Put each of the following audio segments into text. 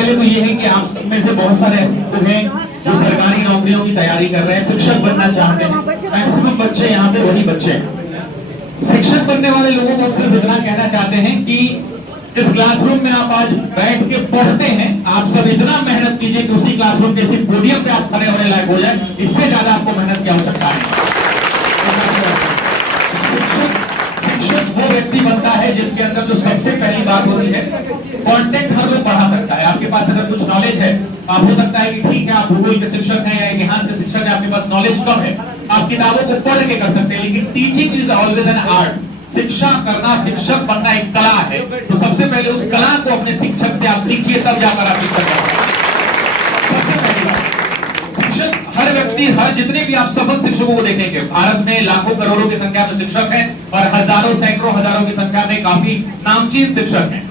पहले तो ये है कि आप सब में से बहुत सारे ऐसे लोग हैं जो सरकारी नौकरियों की तैयारी कर रहे हैं, शिक्षक बनना चाहते हैं। मैक्सिमम बच्चे यहाँ पे वही बच्चे हैं। शिक्षक बनने वाले लोगों को सिर्फ इतना कहना चाहते हैं कि इस क्लासरूम में आप आज बैठ के पढ़ते हैं, आप सब इतना मेहनत कीजिए कि उसी क्लासरूम के इसी पोडियम पे आप खड़े होने लायक हो जाए। इससे ज्यादा आपको मेहनत की आवश्यकता है। शिक्षक वो व्यक्ति बनता है जिसके अंदर जो सबसे पहली बात होती है, कंटेंट हर लोग पढ़ा सकता है। आपके पास अगर कुछ नॉलेज है, आप हो सकता है कि ठीक है आप भूगोल के शिक्षक हैं या इतिहास के शिक्षक हैं, आपके पास नॉलेज कम है, आप किताबों को पढ़ के कर सकते हैं, लेकिन teaching is always an art. शिक्षा करना, शिक्षक बनना एक कला है। तो सबसे पहले उस कला को अपने शिक्षक से आप सीखिए, तब जाकर आप शिक्षक बनेंगे। सबसे पहली बात, शिक्षक हर व्यक्ति, हर जितने भी आप सफल शिक्षकों को देखेंगे, भारत में लाखों करोड़ों की संख्या में शिक्षक हैं और हजारों सैकड़ों हजारों की संख्या में काफी नामचीन शिक्षक हैं।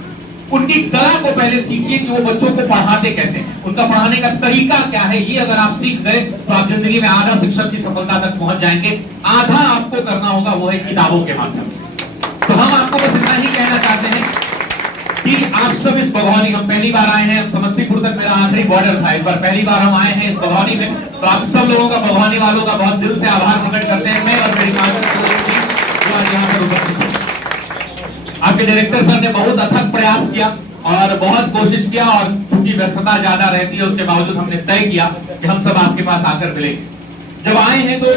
उनकी कला को पहले सीखिए कि वो बच्चों को पढ़ाते कैसे हैं, उनका पढ़ाने का तरीका क्या है। ये अगर आप सीख गए तो आप जिंदगी में आधा शिक्षक की सफलता तक पहुंच जाएंगे। आधा आपको करना होगा वो है किताबों के माध्यम से। तो हम आपको बस इतना ही कहना चाहते हैं कि आप सब इस बभौनी, हम पहली बार आए हैं, समस्तीपुर तक मेरा आखिरी बॉर्डर था, इस बार पहली बार हम आए हैं इस बभौनी में। तो आप सब लोगों का, बभौनी वालों का बहुत दिल से आभार प्रकट करते हैं मैं और मेरी आपके डायरेक्टर सर ने बहुत अथक प्रयास किया और बहुत कोशिश किया, और चूंकि व्यस्तता ज्यादा रहती है उसके बावजूद हमने तय किया कि हम सब आपके पास आकर मिलेंगे। जब आए हैं तो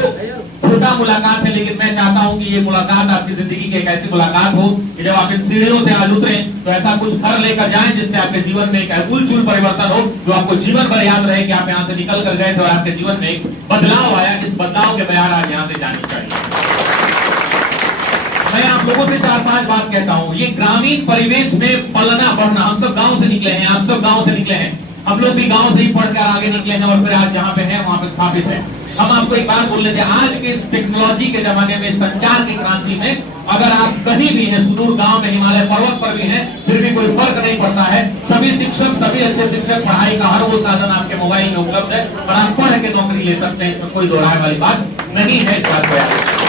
छोटा मुलाकात है, लेकिन मैं चाहता हूं कि ये मुलाकात आपकी जिंदगी की एक ऐसी मुलाकात हो कि जब आप इन सीढ़ियों से आज उतरे तो ऐसा कुछ कर लेकर जाएं जिससे आपके जीवन में एक आमूल परिवर्तन हो, जो आपको जीवन भर याद रहे कि आप यहाँ से निकल कर गए थे और आपके जीवन में एक बदलाव आया। इस बदलाव के बयान आज यहाँ से जानी चाहिए। मैं आप लोगों से 4-5 बात कहता हूँ। ये ग्रामीण परिवेश में पलना बढ़ना, हम सब गांव से निकले हैं, आप सब गांव से निकले हैं, हम लोग भी गांव से ही पढ़कर आगे निकले हैं और फिर आज जहाँ पे हैं वहां पे स्थापित हैं। हम आपको एक बात बोल लेते हैं, आज के इस टेक्नोलॉजी के जमाने में, संचार की क्रांति में, अगर आप कहीं भी हैं, सुदूर गांव में, हिमालय पर्वत पर भी हैं, फिर भी कोई फर्क नहीं पड़ता है। सभी शिक्षक, सभी अच्छे शिक्षक, पढ़ाई का हर वो साधन आपके मोबाइल में उपलब्ध है और आप पढ़ के नौकरी ले सकते हैं। इसमें कोई दोहराए वाली बात नहीं है। इस बात को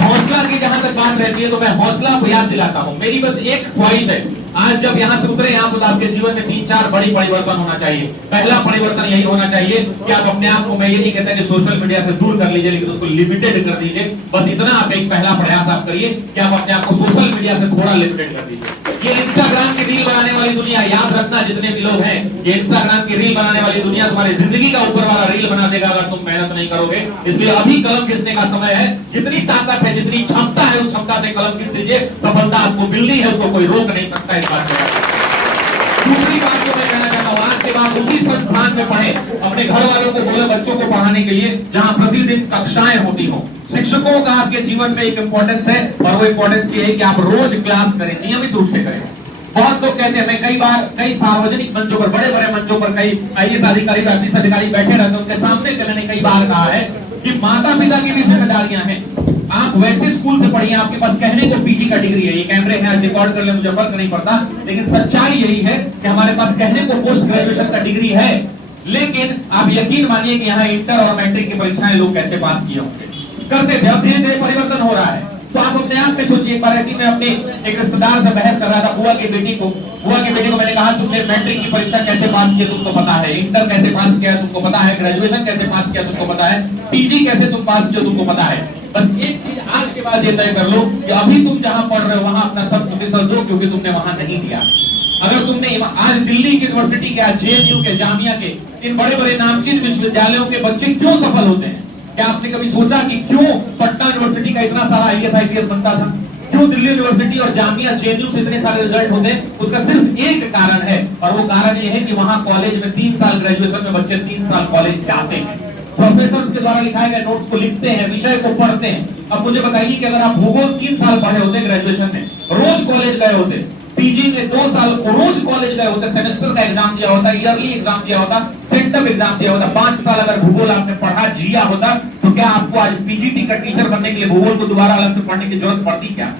हौसला की जहां तक बात रहती है तो मैं हौसला को याद दिलाता हूं। मेरी बस एक ख्वाहिश है, आज जब यहाँ से उतरे यहाँ तो आपके जीवन में 3-4 बड़ी परिवर्तन होना चाहिए। पहला परिवर्तन यही होना चाहिए कि आप अपने आप को, मैं ये नहीं कहता कि सोशल मीडिया से दूर कर लीजिए, लेकिन उसको लिमिटेड कर दीजिए। बस इतना आप एक पहला प्रयास आप करिए कि आप अपने आप को सोशल मीडिया से थोड़ा लिमिटेड कर दीजिए। ये इंस्टाग्राम की रील बनाने वाली दुनिया, याद रखना जितने भी लोग हैं, ये इंस्टाग्राम की रील बनाने वाली दुनिया तुम्हारी जिंदगी का ऊपर वाला रील बना देगा अगर तुम मेहनत नहीं करोगे। इसलिए अभी कलम घिसने का समय है। जितनी ताकत है, जितनी क्षमता है, उस क्षमता से कलम घिस दीजिए। सफलता आपको मिलनी है, उसको कोई रोक नहीं सकता। इस बात में दूसरी बात जो मैं कहना चाहता हूँ, आज के बाद उसी संस्थान में पढ़े, अपने घर वालों को बोले बच्चों को पढ़ाने के लिए जहाँ प्रतिदिन कक्षाएं होती हो। शिक्षकों का आपके जीवन में एक इंपॉर्टेंस है और वो इंपॉर्टेंस ये है कि आप रोज क्लास करें, नियमित रूप से करें। बहुत लोग कहते हैं, मैं कई बार कई सार्वजनिक मंचों पर, बड़े बड़े मंचों पर कई IAS अधिकारी, पुलिस अधिकारी बैठे रहते हैं, उनके सामने मैंने कई बार कहा है कि माता पिता की भी जिम्मेदारियां हैं। आप वैसे स्कूल से पढ़िए, आपके पास कहने को PG का डिग्री है, ये कैमरे हैं, आज रिकॉर्ड कर ले, मुझे फर्क नहीं पड़ता, लेकिन सच्चाई यही है कि हमारे पास कहने को पोस्ट ग्रेजुएशन का डिग्री है। लेकिन आप यकीन मानिए कि यहाँ इंटर और मैट्रिक की परीक्षाएं लोग कैसे पास किए होंगे, करते थे। अब धीरे धीरे परिवर्तन हो रहा है। तो आप अपने आप में सोचिए। एक बार ऐसी मैं अपने एक रिश्तेदार से बहस कर रहा था, बुआ की बेटी को मैंने कहा तुमने मैट्रिक की परीक्षा कैसे पास किया तुमको पता है, इंटर कैसे पास किया तुमको पता है, ग्रेजुएशन कैसे पास किया तुमको पता है, PG कैसे तुम पास किया तुमको पता है। बस एक चीज आज के बाद ये तय कर लो कि अभी तुम जहां पढ़ रहे हो वहां अपना सब प्रतिशत दो, क्योंकि तुमने वहां नहीं दिया। अगर तुमने आज दिल्ली की यूनिवर्सिटी के, JNU के, जामिया के, इन बड़े बड़े नामचीन विश्वविद्यालयों के बच्चे क्यों सफल होते हैं? क्या आपने कभी सोचा कि क्यों पटना यूनिवर्सिटी का इतना सारा IAS IPS बनता था? क्यों दिल्ली यूनिवर्सिटी और जामिया, JNU से इतने सारे रिजल्ट होते हैं? उसका सिर्फ एक कारण है, और वो कारण ये है कि वहां कॉलेज में 3 साल, ग्रेजुएशन में बच्चे 3 साल कॉलेज जाते हैं, प्रोफेसर के द्वारा लिखाए गए नोट्स को लिखते हैं, विषय को पढ़ते हैं। अब मुझे बताइए कि अगर आप भूगोल 3 साल पढ़े होते ग्रेजुएशन में, रोज कॉलेज गए होते, PG में 2 साल रोज कॉलेज गए होते, सेमेस्टर का एग्जाम दिया होता, ईयरली एग्जाम दिया होता, सेंटम एग्जाम दिया होता, 5 साल अगर भूगोल आपने पढ़ा, जिया होता, तो क्या आपको आज PGT का टीचर बनने के लिए भूगोल को दोबारा अलग से पढ़ने की जरूरत पड़ती क्या?